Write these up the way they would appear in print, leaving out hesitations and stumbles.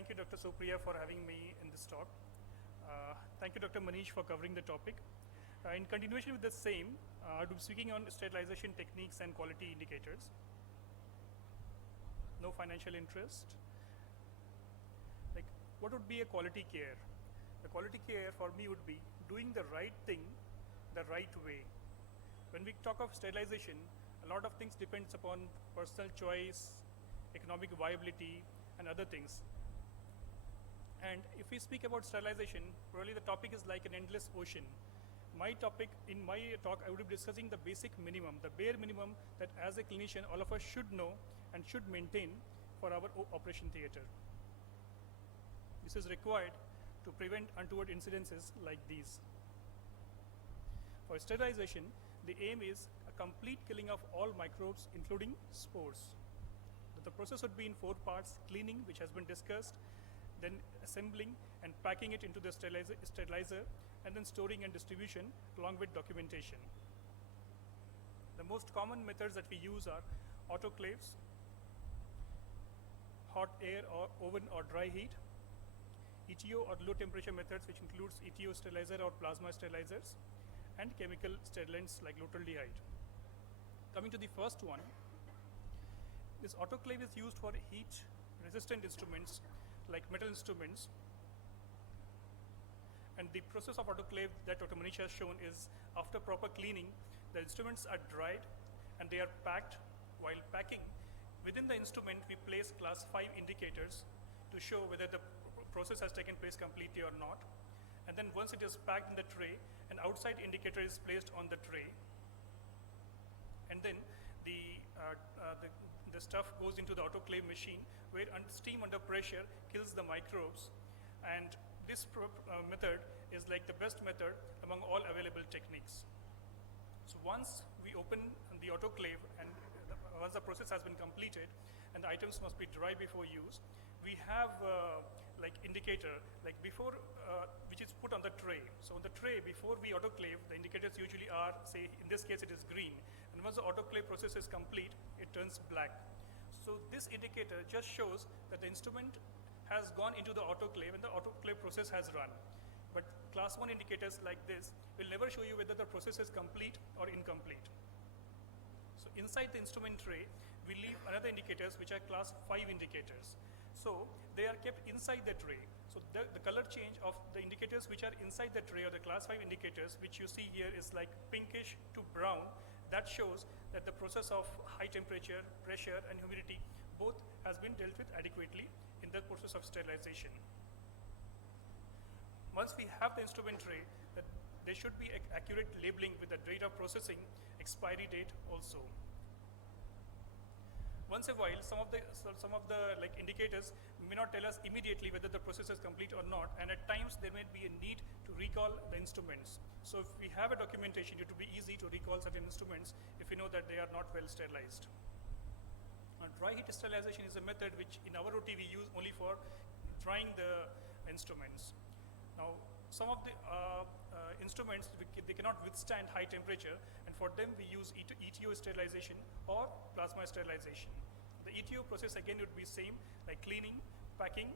Thank you, Dr. Supriya, for having me in this talk. Thank you, Dr. Manish, for covering the topic. In continuation with the same, I'll be speaking on sterilization techniques and quality indicators. No financial interest. Like, what would be a quality care? The quality care for me would be doing the right thing the right way. When we talk of sterilization, a lot of things depends upon personal choice, economic viability, and other things. And if we speak about sterilization, probably the topic is like an endless ocean. In my talk, I would be discussing the basic minimum, the bare minimum that as a clinician, all of us should know and should maintain for our operation theater. This is required to prevent untoward incidences like these. For sterilization, the aim is a complete killing of all microbes, including spores. The process would be in 4 parts: cleaning, which has been discussed, then assembling and packing it into the sterilizer, and then storing and distribution along with documentation. The most common methods that we use are autoclaves, hot air or oven or dry heat, ETO or low temperature methods, which includes ETO sterilizer or plasma sterilizers, and chemical sterilants like lutoldehyde. Coming to the first one, this autoclave is used for heat resistant instruments like metal instruments. And the process of autoclave that Dr. Manish has shown is after proper cleaning, the instruments are dried and they are packed. While packing, within the instrument, we place class 5 indicators to show whether the process has taken place completely or not. And then once it is packed in the tray, an outside indicator is placed on the tray. And then the stuff goes into the autoclave machine where steam under pressure kills the microbes. And this method is like the best method among all available techniques. So once we open the autoclave and once the process has been completed and the items must be dry before use, we have like indicator like before which is put on the tray. So on the tray before we autoclave, the indicators usually are, say in this case it is green, and once the autoclave process is complete, it turns black. So this indicator just shows that the instrument has gone into the autoclave and the autoclave process has run. But class 1 indicators like this will never show you whether the process is complete or incomplete. So inside the instrument tray, we leave another indicators which are class 5 indicators. So they are kept inside the tray. So the color change of the indicators which are inside the tray or the class 5 indicators, which you see here is like pinkish to brown. That shows that the process of high temperature, pressure, and humidity both has been dealt with adequately in the process of sterilization. Once we have the instrument tray, there should be accurate labeling with the date of processing, expiry date also. Once a while, some of the like indicators may not tell us immediately whether the process is complete or not, and at times there may be a need to recall the instruments. So if we have a documentation, it will be easy to recall certain instruments if we know that they are not well sterilized. Dry heat sterilization is a method which in our OT we use only for drying the instruments. Now, some of the instruments, they cannot withstand high temperature, and for them we use ETO sterilization or plasma sterilization. The ETO process again would be same, like cleaning, packing,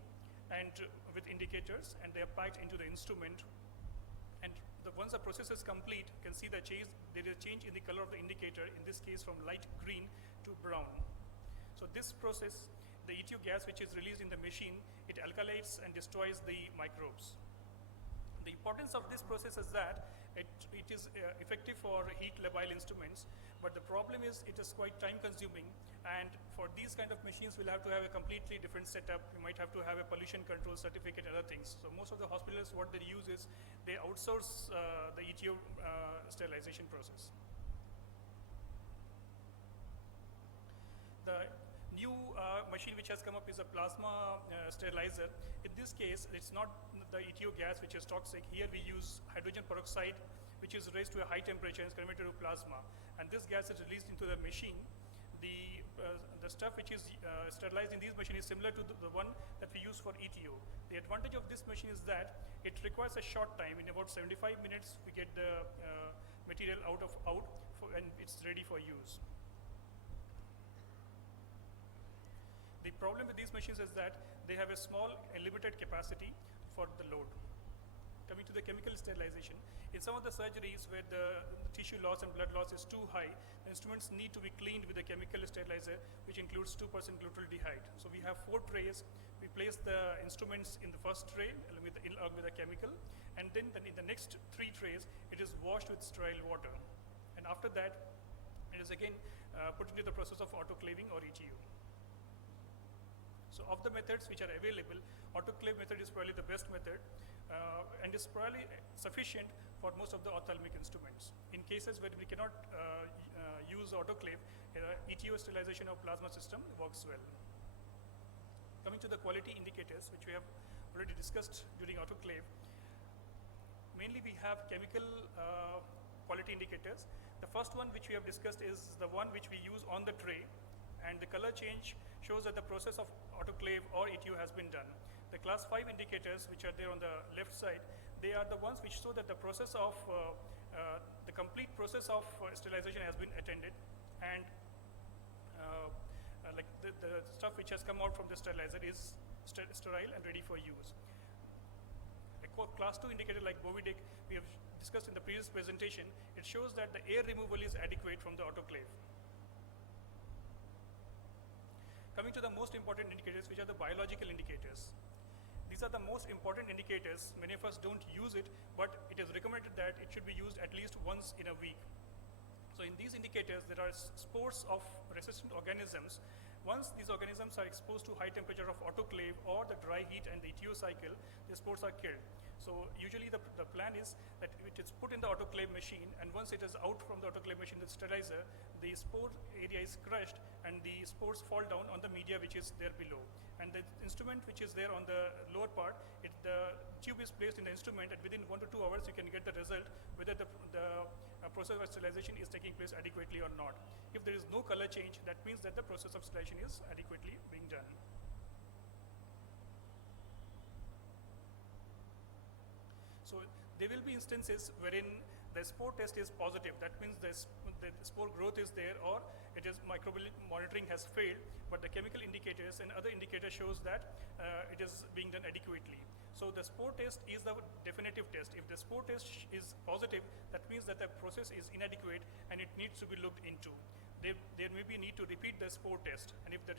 and with indicators, and they are packed into the instrument. And once the process is complete, you can see the change. There is a change in the color of the indicator, in this case from light green to brown. So this process, the ETO gas which is released in the machine, it alkylates and destroys the microbes. The importance of this process is that it is effective for heat labile instruments, but the problem is it is quite time consuming, and for these kind of machines we'll have to have a completely different setup. You might have to have a pollution control certificate and other things. So most of the hospitals, what they use is they outsource the ETO sterilization process. The new machine which has come up is a plasma sterilizer. In this case, it's not the ETO gas which is toxic. Here we use hydrogen peroxide, which is raised to a high temperature and is converted to plasma. And this gas is released into the machine. The stuff which is sterilized in this machine is similar to the one that we use for ETO. The advantage of this machine is that it requires a short time. In about 75 minutes, we get the material out and it's ready for use. The problem with these machines is that they have a small and limited capacity for the load. Coming to the chemical sterilization, in some of the surgeries where the tissue loss and blood loss is too high, the instruments need to be cleaned with a chemical sterilizer, which includes 2% glutaraldehyde. So we have 4 trays. We place the instruments in the first tray along with the chemical, and then in the next 3 trays, it is washed with sterile water. And after that, it is again put into the process of autoclaving or ETO. So of the methods which are available, autoclave method is probably the best method and is probably sufficient for most of the ophthalmic instruments. In cases where we cannot use autoclave, ETO sterilization of plasma system works well. Coming to the quality indicators, which we have already discussed during autoclave, mainly we have chemical quality indicators. The first one which we have discussed is the one which we use on the tray, and the color change shows that the process of autoclave or ETO has been done. The class 5 indicators, which are there on the left side, they are the ones which show that the process of the complete process of sterilization has been attended, and like the stuff which has come out from the sterilizer is sterile and ready for use. A class 2 indicator like Bovidic, we have discussed in the previous presentation, it shows that the air removal is adequate from the autoclave. Coming to the most important indicators, which are the biological indicators. These are the most important indicators. Many of us don't use it, but it is recommended that it should be used at least once in a week. So in these indicators, there are spores of resistant organisms. Once these organisms are exposed to high temperature of autoclave or the dry heat and the ETO cycle, the spores are killed. So usually the plan is that it is put in the autoclave machine, and once it is out from the autoclave machine, the sterilizer, the spore area is crushed and the spores fall down on the media which is there below. And the instrument which is there on the lower part, the tube is placed in the instrument, and within 1 to 2 hours you can get the result whether the process of sterilization is taking place adequately or not. If there is no color change, that means that the process of sterilization is adequately being done. So there will be instances wherein the spore test is positive. That means the spore growth is there, or it is microbial monitoring has failed, but the chemical indicators and other indicators shows that it is being done adequately. So the spore test is the definitive test. If the spore test is positive, that means that the process is inadequate and it needs to be looked into. There may be a need to repeat the spore test, and if the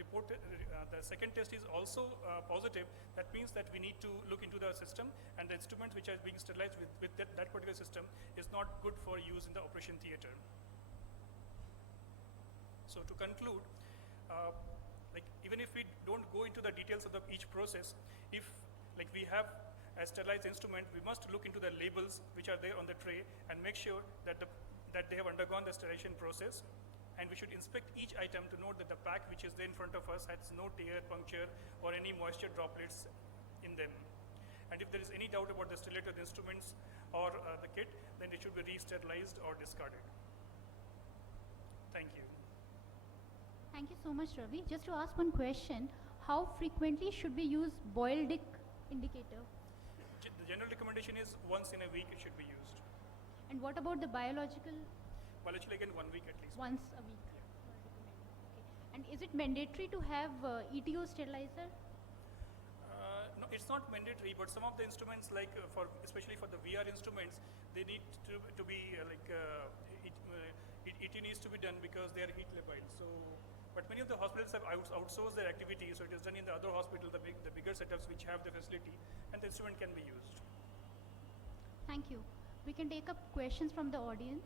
second test is also positive, that means that we need to look into the system, and the instruments which are being sterilized with that particular system is not good for use in the operation theater. So to conclude, even if we don't go into the details of each process, if we have a sterilized instrument, we must look into the labels which are there on the tray and make sure that they have undergone the sterilization process. And we should inspect each item to note that the pack which is there in front of us has no tear, puncture, or any moisture droplets in them. And if there is any doubt about the sterility of the instruments or the kit, then it should be re-sterilized or discarded. Thank you. Thank you so much, Ravi. Just to ask one question, how frequently should we use Boyle-Dick indicator? The general recommendation is once in a week it should be used. And what about the biological? Biological, again, 1 week at least. Once a week. Yeah. Okay. And is it mandatory to have ETO sterilizer? No, it's not mandatory, but some of the instruments, like especially for the VR instruments, they need to be it needs to be done because they are heat labile. So, but many of the hospitals have outsourced their activity, so it is done in the other hospital, the bigger setups which have the facility, and the instrument can be used. Thank you. We can take up questions from the audience.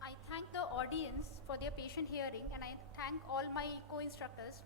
I thank the audience for their patient hearing, and I thank all my co-instructors